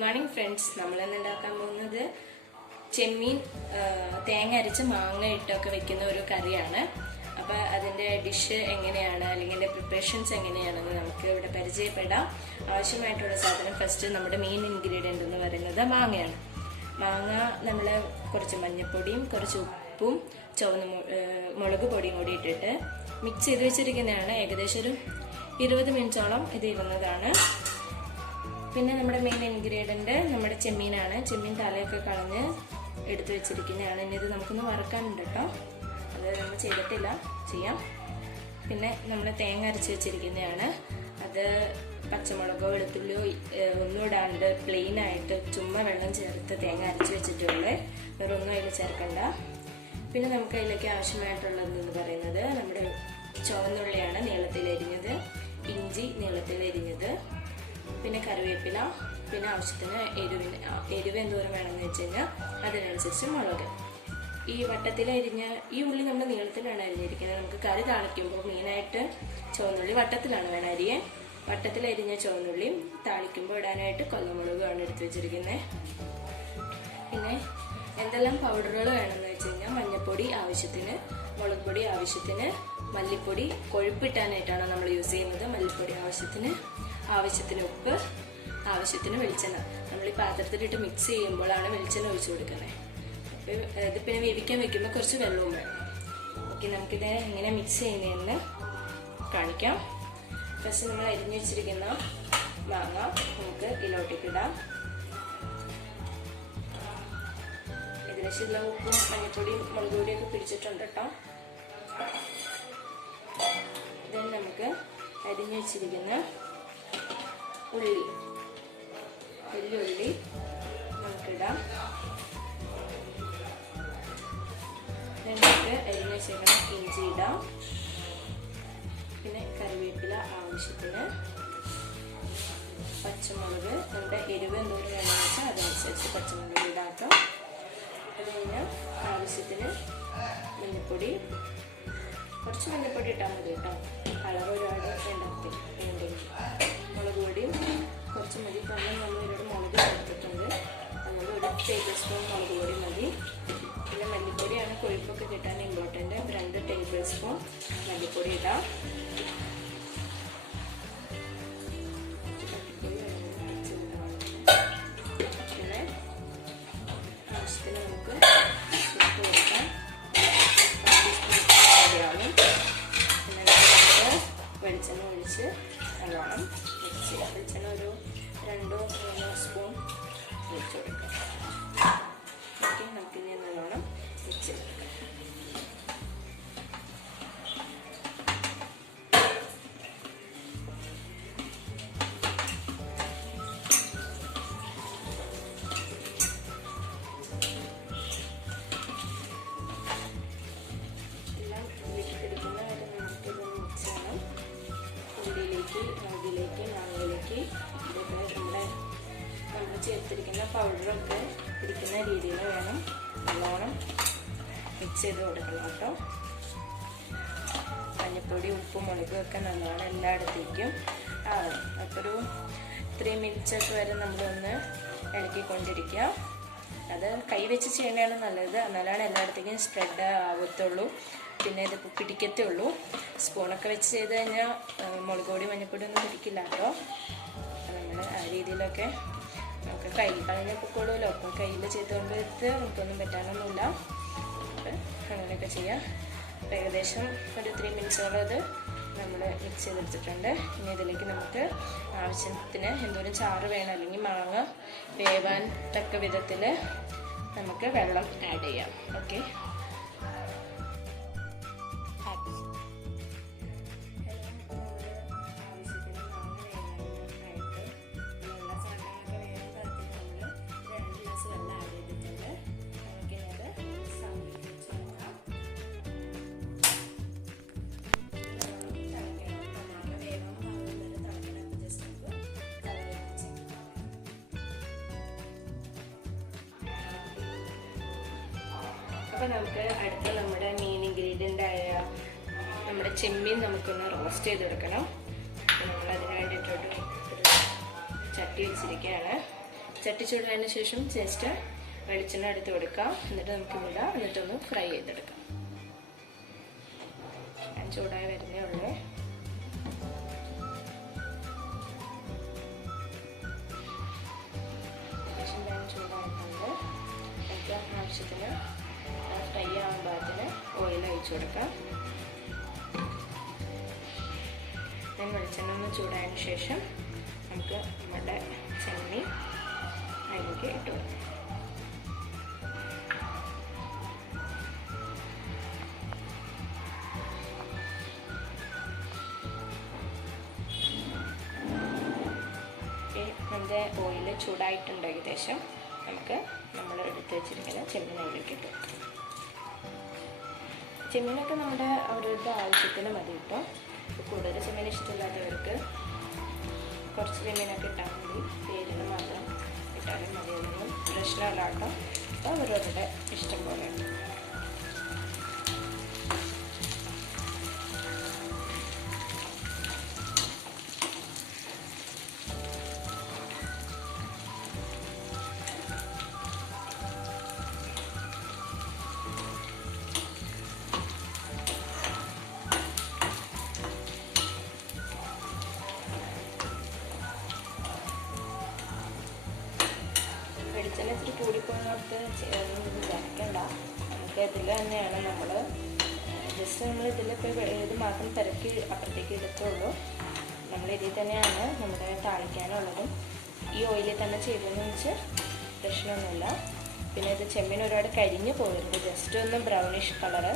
Good morning friends. നമ്മളെന്ന് ഉണ്ടാക്കാൻ പോകുന്നത് ചെമ്മീൻ തേങ്ങ അരച്ച് മാങ്ങ ഇട്ടൊക്കെ വെക്കുന്ന ഒരു കറിയാണ്. അപ്പോൾ അതിന്റെ ഡിഷ് എങ്ങനെയാണ് അല്ലെങ്കിൽ അതിന്റെ പ്രിപ്പറേഷൻസ് എങ്ങനെയാണെന്ന് നമുക്ക് ഇവിടെ പരിചയപ്പെടാം. ആവശ്യമായിട്ടുള്ള സാധനം ഫസ്റ്റ് നമ്മുടെ മെയിൻ ഇൻഗ്രീഡിയന്റ് എന്ന് പറയുന്നത് മാങ്ങയാണ്. മാങ്ങ നമ്മൾ കുറച്ച് മഞ്ഞൾപ്പൊടിയും കുറച്ച് ഉപ്പും ചുവന്ന മുളക് പൊടിയും കൂടി ഇട്ടിട്ട് മിക്സ് ചെയ്ത് വെച്ചിരിക്കുന്നതാണ്. ഏകദേശം ഒരു 20 മിനിറ്റോളം ഇത് ഇരുന്നതാണ്. പിന്നെ നമ്മുടെ മെയിൻ ഇൻഗ്രീഡിയന്റ് നമ്മുടെ ചെമ്മീനാണ്. ചെമ്മീൻ തലയൊക്കെ കളഞ്ഞ് എടുത്തു വെച്ചിരിക്കുന്നതാണ്. ഇനി ഇത് നമുക്കൊന്ന് വറക്കാനുണ്ട് കേട്ടോ, അത് നമ്മൾ ചെയ്തിട്ടില്ല, ചെയ്യാം. പിന്നെ നമ്മൾ തേങ്ങ അരച്ച് വെച്ചിരിക്കുന്നതാണ്. അത് പച്ചമുളകോ വെളുത്തുള്ളിയോ ഒന്നും ഇടാണ്ട് പ്ലെയിൻ ആയിട്ട് ചുമ്മാ വെള്ളം ചേർത്ത് തേങ്ങ അരച്ച് വെച്ചിട്ടുള്ളത്, വേറെ ഒന്നും അതിൽ ചേർക്കണ്ട. പിന്നെ നമുക്ക് അതിലേക്ക് ആവശ്യമായിട്ടുള്ളതെന്ന് പറയുന്നത് നമ്മുടെ ചുവന്നുള്ളിയാണ് നീളത്തിൽ എരിഞ്ഞത്, ഇഞ്ചി നീളത്തിൽ എരിഞ്ഞത്, പിന്നെ കറിവേപ്പില, പിന്നെ ആവശ്യത്തിന് എരിവ് എന്തോരം വേണമെന്ന് വെച്ച് കഴിഞ്ഞാൽ അതിനനുസരിച്ച് മുളക്. ഈ വട്ടത്തിൽ അരിഞ്ഞ ഈ ഉള്ളി നമ്മൾ നീളത്തിലാണ് അരിഞ്ഞിരിക്കുന്നത്. നമുക്ക് കറി താളിക്കുമ്പോൾ മെയിനായിട്ട് ചുവന്നുള്ളി വട്ടത്തിലാണ് വേണം അരിയാൻ. വട്ടത്തിൽ അരിഞ്ഞ ചുവന്നുള്ളിയും താളിക്കുമ്പോൾ ഇടാനായിട്ട് കൊല്ലമുളകുമാണ് എടുത്ത് വെച്ചിരിക്കുന്നത്. പിന്നെ എന്തെല്ലാം പൗഡറുകൾ വേണമെന്ന് വെച്ച് കഴിഞ്ഞാൽ മഞ്ഞൾപ്പൊടി ആവശ്യത്തിന്, മുളക് പൊടി ആവശ്യത്തിന്, മല്ലിപ്പൊടി കൊഴുപ്പിട്ടാനായിട്ടാണ് നമ്മൾ യൂസ് ചെയ്യുന്നത്, മല്ലിപ്പൊടി ആവശ്യത്തിന് ഉപ്പ്, ആവശ്യത്തിന് വെളിച്ചെണ്ണ. നമ്മൾ ഈ പാത്രത്തിലിട്ട് മിക്സ് ചെയ്യുമ്പോഴാണ് വെളിച്ചെണ്ണ ഒഴിച്ചു കൊടുക്കുന്നത്. ഇത് പിന്നെ വേവിക്കാൻ വെക്കുമ്പോൾ കുറച്ച് വെള്ളവും വേണം. ഓക്കെ, നമുക്കിത് എങ്ങനെ മിക്സ് ചെയ്യുന്നതെന്ന് കാണിക്കാം. ഫസ്റ്റ് നമ്മൾ അരിഞ്ഞു വെച്ചിരിക്കുന്ന മാങ്ങ നമുക്ക് ഇതിലോട്ടേക്ക് ഇടാം. ഏകദേശം ഉപ്പും മഞ്ഞൾപ്പൊടിയും മുളക് പൊടിയൊക്കെ പിടിച്ചിട്ടുണ്ട് കേട്ടോ. ദെൻ നമുക്ക് അരിഞ്ഞു വെച്ചിരിക്കുന്ന ഉള്ളി, വലിയുള്ളി നമുക്കിടാം. നമുക്ക് അരിഞ്ഞു വെച്ചിരിക്കുന്ന ഇഞ്ചി ഇടാം. പിന്നെ കറിവേപ്പില ആവശ്യത്തിന്, പച്ചമുളക് നമ്മുടെ എരിവ് എന്തോരം വേണമെന്ന് വെച്ചാൽ അതനുസരിച്ച് പച്ചമുളക് ഇടാട്ടോ. അത് കഴിഞ്ഞാൽ ആവശ്യത്തിന് മഞ്ഞൾപ്പൊടി, കുറച്ച് മഞ്ഞൾപ്പൊടി ഇട്ടാൽ മതി കേട്ടോ, കളർ ഒരുപാട് വേണ്ടെങ്കിൽ. മുളക് പൊടിയും കുറച്ച് മതി. കാരണം നമ്മൾ ഒരുപാട് മുളക് ചേർത്തിട്ടുണ്ട്, അതുകൊണ്ട് 1 ടേബിൾ സ്പൂൺ മുളക് പൊടി മതി. പിന്നെ മല്ലിപ്പൊടിയാണ് കൊഴുപ്പൊക്കെ കിട്ടാൻ ഇമ്പോർട്ടൻറ്റ്. 2 ടേബിൾ സ്പൂൺ മല്ലിപ്പൊടി ഇടാം. പിന്നെ ആവശ്യത്തിന് നമുക്ക് ഉപ്പ് കൊടുക്കാം. പിന്നെ നമുക്ക് വെളിച്ചെണ്ണ ഒഴിച്ച് നല്ലോണം മിക്സ് ചെയ്യാം. വെളിച്ചെണ്ണ ഒരു 2-3 സ്പൂൺ ഒഴിച്ച് കൊടുക്കാം. ഓക്കെ, നമുക്കിനി നല്ലോണം മിക്സ് ചെയ്തെടുക്കാം. എല്ലാം വീട്ടിലെടുക്കുന്ന വരെ നമുക്കിത് മിക്സ് ചെയ്യണം. ഉള്ളിയിലേക്ക്, മുളകിലേക്ക്, മാങ്ങയിലേക്ക് ഇതൊക്കെ നമ്മൾ ചേർത്തിരിക്കുന്ന പൗഡറൊക്കെ പിടിക്കുന്ന രീതിയിൽ വേണം നല്ലോണം മിക്സ് ചെയ്ത് കൊടുക്കണം കേട്ടോ. മഞ്ഞൾപ്പൊടി, ഉപ്പും മുളകും ഒക്കെ നല്ലോണം എല്ലായിടത്തേക്കും ആവണം. അപ്പോൾ ഒരു 3 മിനിറ്റ്സ് വരെ നമ്മളൊന്ന് ഇളക്കിക്കൊണ്ടിരിക്കുക. അത് കൈ വെച്ച് ചെയ്യണതാണ് നല്ലത്, എന്നാലാണ് എല്ലായിടത്തേക്കും സ്പ്രെഡ് ആവത്തുള്ളൂ. പിന്നെ ഇത് പിടിക്കത്തേ ഉള്ളൂ. സ്പൂണൊക്കെ വെച്ച് ചെയ്ത് കഴിഞ്ഞാൽ മുളക് പൊടി മഞ്ഞൾപ്പൊടി ഒന്നും പിടിക്കില്ല കേട്ടോ. നമ്മൾ ആ രീതിയിലൊക്കെ നമുക്ക് കയ്യിൽ കളഞ്ഞ പൊക്കോളൂല്ലോ. അപ്പം കയ്യിൽ ചെയ്തുകൊണ്ട് നമുക്കൊന്നും പറ്റാനൊന്നുമില്ല. അപ്പം അങ്ങനെയൊക്കെ ചെയ്യാം. അപ്പം ഏകദേശം ഒരു 3 മിനിറ്റ്സോളം അത് നമ്മൾ മിക്സ് ചെയ്തെടുത്തിട്ടുണ്ട്. ഇനി ഇതിലേക്ക് നമുക്ക് ആവശ്യത്തിന് എന്തോരം ചാറ് വേണം, അല്ലെങ്കിൽ മാങ്ങ വേവാൻ തക്ക വിധത്തിൽ നമുക്ക് വെള്ളം ആഡ് ചെയ്യാം. ഓക്കെ, അപ്പോൾ നമുക്ക് അടുത്ത നമ്മുടെ മെയിൻ ഇൻഗ്രീഡിയൻ്റ് ആയ നമ്മുടെ ചെമ്മീൻ നമുക്കൊന്ന് റോസ്റ്റ് ചെയ്തെടുക്കണം. അപ്പോൾ നമ്മൾ അതിന് വേണ്ടിയിട്ടൊരു ചട്ടി വെച്ചിരിക്കുകയാണ്. ചട്ടി ചൂടായതിനു ശേഷം ജസ്റ്റ് വെളിച്ചെണ്ണ എടുത്ത് കൊടുക്കാം. എന്നിട്ട് നമുക്ക് വിടാം. എന്നിട്ടൊന്ന് ഫ്രൈ ചെയ്തെടുക്കാം. ഞാൻ ചൂടായി വരുന്നേ ഉള്ളൂ. ഏകദേശം ഞാൻ ചൂടായിട്ടുണ്ട്. നമുക്ക് ആവശ്യത്തിന് ഫ്രൈ ആകുമ്പോഴത്തിന് ഓയിൽ ഒഴിച്ചു കൊടുക്കാം. ഞാൻ വെളിച്ചെണ്ണ ഒന്ന് ചൂടായതിനു ശേഷം നമുക്ക് നമ്മുടെ ചെമ്മീൻ അതിലേക്ക് ഇട്ട് കൊടുക്കാം. നമ്മുടെ ഓയിൽ ചൂടായിട്ടുണ്ട് ഏകദേശം. നമുക്ക് നമ്മൾ എടുത്ത് വെച്ചിരിക്കുന്ന ചെമ്മീൻ അതിലേക്ക് ഇട്ടു. ചെമ്മീനൊക്കെ നമ്മുടെ അവരുടെ ആവശ്യത്തിന് മതി കേട്ടോ. കൂടുതൽ ചെമ്മീൻ ഇഷ്ടമില്ലാത്തവർക്ക് കുറച്ച് ചെമ്മീനൊക്കെ ഇട്ടാൽ മതി. പേരിന് മാത്രം ഇട്ടാലും മതി. അതൊന്നും പ്രശ്നമല്ല കേട്ടോ. അപ്പോൾ അവരവരുടെ ഇഷ്ടം പോലെ. വെളിച്ചെണ്ണ ഇത്തിരി കൂടിപ്പോയിനോട്ട് വിചാരിക്കണ്ട. നമുക്ക് ഇതിൽ തന്നെയാണ് നമ്മൾ ജസ്റ്റ് ഇതിലിപ്പോൾ ഇത് മാത്രം തിരക്കി അപ്പുറത്തേക്ക് എടുത്തുള്ളൂ. നമ്മൾ ഇതിൽ തന്നെയാണ് നമ്മുടെ താളിക്കാനുള്ളതും. ഈ ഓയിലിൽ തന്നെ ചെയ്തതെന്ന് വെച്ച് പ്രശ്നമൊന്നുമില്ല. പിന്നെ ഇത് ചെമ്മീൻ ഒരുപാട് കരിഞ്ഞു പോകരുത്. ജസ്റ്റ് ഒന്ന് ബ്രൗണിഷ് കളറ്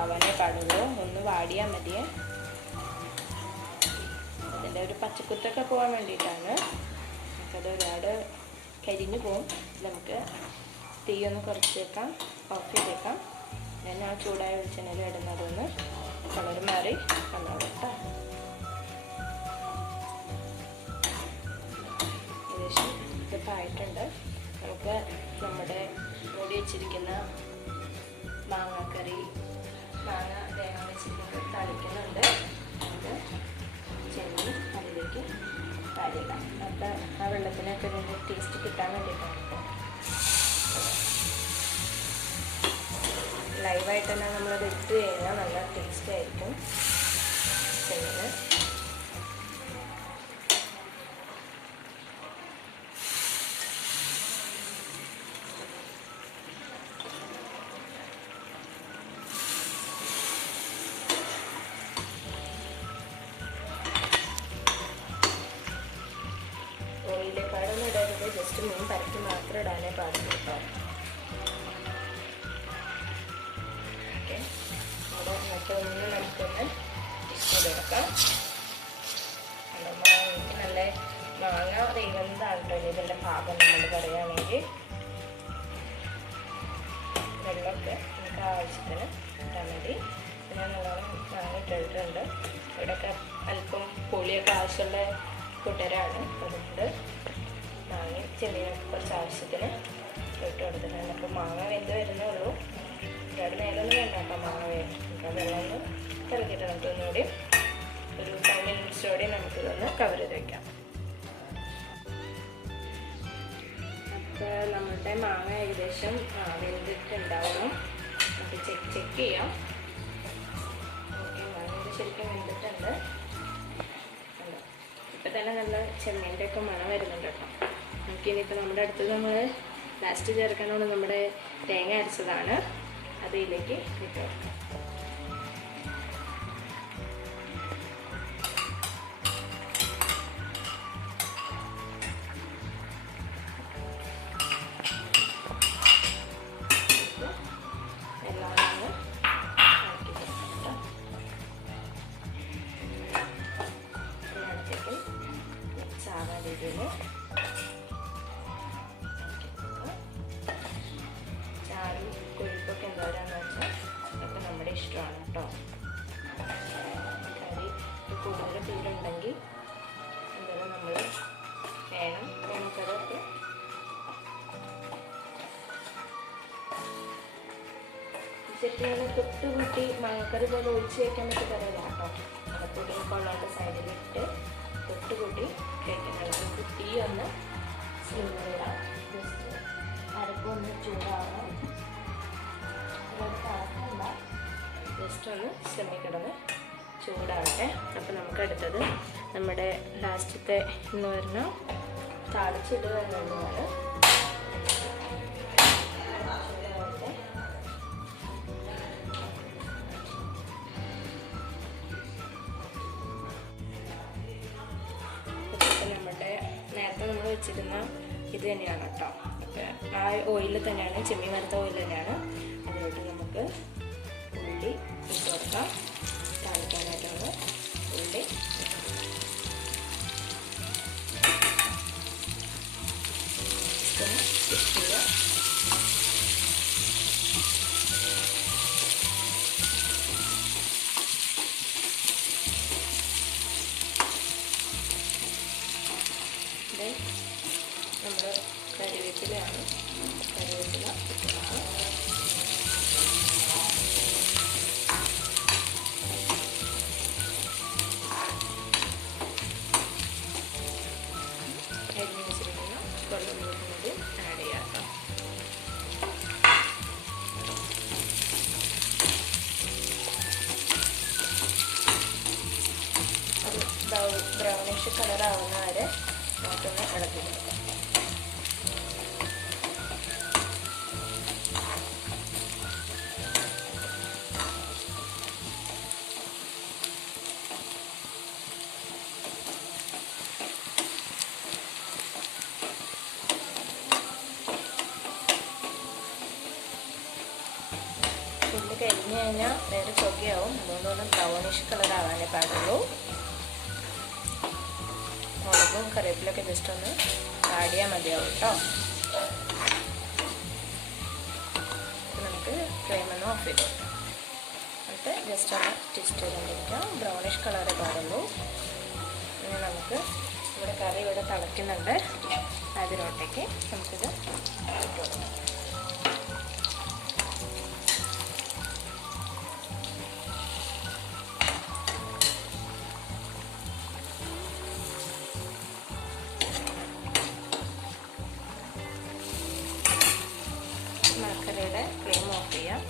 ആവാനേ പാടുള്ളൂ. ഒന്ന് വാടിയാൽ മതിയേ. അതിൻ്റെ ഒരു പച്ചക്കുത്തൊക്കെ പോകാൻ വേണ്ടിയിട്ടാണ്. നമുക്കത് ഒരുപാട് കരിഞ്ഞു പോകും. നമുക്ക് തീയൊന്ന് കുറച്ച് വെക്കാം, ഓഫ് ചെയ്തേക്കാം. ഞാൻ ആ ചൂടായ വെളിച്ചെണ്ണയിൽ ഇടുന്നതൊന്ന് കളർ മാറി വന്നോളൂ കേട്ടോ. ഏകദേശം ഇതൊക്കെ ആയിട്ടുണ്ട്. നമുക്ക് നമ്മുടെ മൂടി വെച്ചിരിക്കുന്ന മാങ്ങ കറി, മാങ്ങ തേങ്ങ വെച്ചിരിക്കുന്നത് തളിക്കുന്നുണ്ട്. നമുക്ക് ചെമ്മീൻ അതിലേക്ക് കാര്യമിടാം. അപ്പം ആ വെള്ളത്തിനൊക്കെ ഒരു ടേസ്റ്റ് കിട്ടാൻ വേണ്ടിയിട്ടാണ് കേട്ടോ. ലൈവായിട്ട് തന്നെ നമ്മളത് ഇട്ട് കഴിഞ്ഞാൽ നല്ല ടേസ്റ്റ് ആയിരിക്കും ചെമ്മീൻ. ഓയിലേക്കാടൊന്നും ഇടരുത്. ജസ്റ്റ് മീൻ പരത്തി മാത്രം ഇടാനേ പാടുള്ളൂ കേട്ടോ. ഓക്കെ, അവിടെ എന്നിട്ട് ഒന്ന് നമുക്കൊന്ന് ഇഷ്ടമെടുക്കാം. നല്ല മാങ്ങ വേവുന്നതാണ് കേട്ടോ ഇതിൻ്റെ പാകം നമ്മൾ പറയുകയാണെങ്കിൽ. വെള്ളമൊക്കെ നമുക്ക് ആവശ്യത്തിന് ഇട്ടാൽ മതി. ഞാൻ നല്ലോണം മാങ്ങ ഇട്ടിട്ടുണ്ട്. ഇവിടെയൊക്കെ അല്പം പുളിയൊക്കെ ആവശ്യമുള്ള കൂട്ടരാണ്. അതുകൊണ്ട് മാങ്ങ ചെമ്മീനൊക്കെ കുറച്ച് ആവശ്യത്തിന് ഇട്ട് കൊടുത്തിട്ടുണ്ട്. അപ്പോൾ മാങ്ങ വെന്ത് വരുന്നേ ഉള്ളൂ. ഒരുപാട് നേരമൊന്നും വേണ്ട കേട്ടോ മാങ്ങ വേണം. വെള്ളം ഒന്ന് തിളക്കിയിട്ട് നമുക്ക് ഒന്നുകൂടി ഒരു 5 മിനിറ്റ്സോടെ നമുക്കിതൊന്ന് കവർ ചെയ്ത് വയ്ക്കാം. അപ്പോൾ നമ്മളുടെ മാങ്ങ ഏകദേശം വെന്തിട്ടുണ്ടാവണം. നമുക്ക് ചെക്ക് ചെയ്യാം. ഓക്കെ, മാങ്ങ ശരിക്കും വെന്തിട്ടുണ്ട്. ഇപ്പം തന്നെ നല്ല ചെമ്മീൻ്റെ ഒക്കെ മണം വരുന്നുണ്ട് കേട്ടോ. നമുക്കിനിയിപ്പോൾ നമ്മുടെ അടുത്തത് നമ്മൾ ലാസ്റ്റ് ചേർക്കാനുള്ള നമ്മുടെ തേങ്ങ അരച്ചതാണ്. അതിലേക്ക് ഇട്ട് വെക്കാം. ചാറും കൊഴുപ്പൊക്കെ എന്തോരാന്ന് വെച്ചാൽ അതൊക്കെ നമ്മുടെ ഇഷ്ടമാണ് കേട്ടോ. കറി കൂടുതൽ പേരുണ്ടെങ്കിൽ എന്തായാലും നമ്മൾ വേണം നമുക്കതൊക്കെ ചെട്ടിങ്ങനെ തൊട്ടുകൂട്ടി മാങ്ങക്കറി പോലെ ഒഴിച്ച് വയ്ക്കാൻ പറ്റി തരല്ല കേട്ടോ. അതൊക്കെ കൊള്ളാണ്ട് സൈഡിലിട്ട് തൊട്ടുകൂട്ടി കഴിക്കുന്നത്. നമുക്ക് തീ ഒന്ന് സിമ്മിലിടാം. ജസ്റ്റ് അരപ്പൊന്ന് ചൂടാവണം. ജസ്റ്റ് ഒന്ന് സിമ്മിൽ കിടന്ന് ചൂടാവട്ടെ. അപ്പോൾ നമുക്ക് അടുത്തത് നമ്മുടെ ലാസ്റ്റത്തെ എന്ന് പറഞ്ഞാൽ താളിച്ചിടുക എന്നുള്ളതാണ്. നമ്മുടെ നേരത്തെ നമ്മൾ വെച്ചിരുന്ന ഇത് തന്നെയാണ് കേട്ടോ. അപ്പോൾ ആ ഓയിൽ തന്നെയാണ്, ചെമ്മീൻ വറുത്ത ഓയിൽ തന്നെയാണ്. അതിലോട്ട് നമുക്ക് ഉള്ളി ഇട്ട് കൊടുക്കാം. താളിക്കാനായിട്ടുള്ള ഉള്ളി സ്റ്റിച്ച് ചെയ്യുക. നമ്മൾ കറിവേപ്പിലയാണ്, കറിവേപ്പില ഇട്ട് അരിഞ്ഞ് വെച്ചിരിക്കുന്ന വെള്ളം കൂടി ആഡ് ചെയ്യാം. അത് ബ്രൗണിഷ് കളറാവുന്ന വരെ നമുക്കൊന്ന് ഇളക്കി കൊടുക്കാം. ഉള്ളി കരിഞ്ഞ് കഴിഞ്ഞാൽ വേറെ ചൊക്കയാവും. അതുകൊണ്ട് ഒന്ന് ബ്രൗണിഷ് കളറാവാനേ പാടുള്ളൂ. മുളകും കറിവേപ്പിലൊക്കെ ജസ്റ്റ് ഒന്ന് ആടിയാൽ മതിയാവും കേട്ടോ. നമുക്ക് ഫ്ലെയിം ഒന്ന് ഓഫ് ചെയ്ത് കൊടുക്കാം. എന്നിട്ട് ജസ്റ്റ് ഒന്ന് ട്വിസ്റ്റ് ചെയ്തുകൊണ്ടിരിക്കാം. ബ്രൗണിഷ് കളറേ പാടുള്ളൂ. ഇനി നമുക്ക് ഇവിടെ കറി ഇവിടെ തിളയ്ക്കുന്നുണ്ട്. അതിലോട്ടേക്ക് നമുക്കിത് ഇട്ട് കൊടുക്കാം. മണക്കറിയുടെ ഫ്ലെയിം ഓഫ് ചെയ്യാം.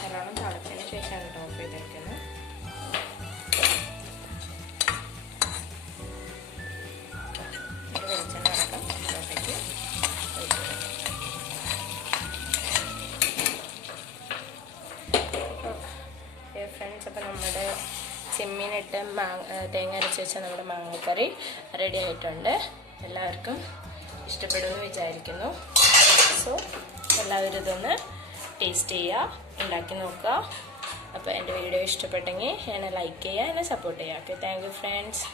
നല്ലോണം തിളച്ചതിന് ശേഷമാണ് ഓഫ് ചെയ്തിരിക്കുന്നത്. വെളിച്ചെണ്ണ അടക്കം ഇതിലോട്ടേക്ക് ഫ്രണ്ട്സ്, അപ്പോൾ നമ്മുടെ ചെമ്മീനിട്ട് തേങ്ങ അരച്ച് വെച്ച നമ്മുടെ മാങ്ങക്കറി റെഡി ആയിട്ടുണ്ട്. എല്ലാവർക്കും ഇഷ്ടപ്പെടുമെന്ന് വിചാരിക്കുന്നു. സോ എല്ലാവരും ഇതൊന്ന് ടേസ്റ്റ് ചെയ്യുക, ഉണ്ടാക്കി നോക്കുക. അപ്പോൾ എൻ്റെ വീഡിയോ ഇഷ്ടപ്പെട്ടെങ്കിൽ എന്നെ ലൈക്ക് ചെയ്യുക, എന്നെ സപ്പോർട്ട് ചെയ്യുക. Okay, thank you friends.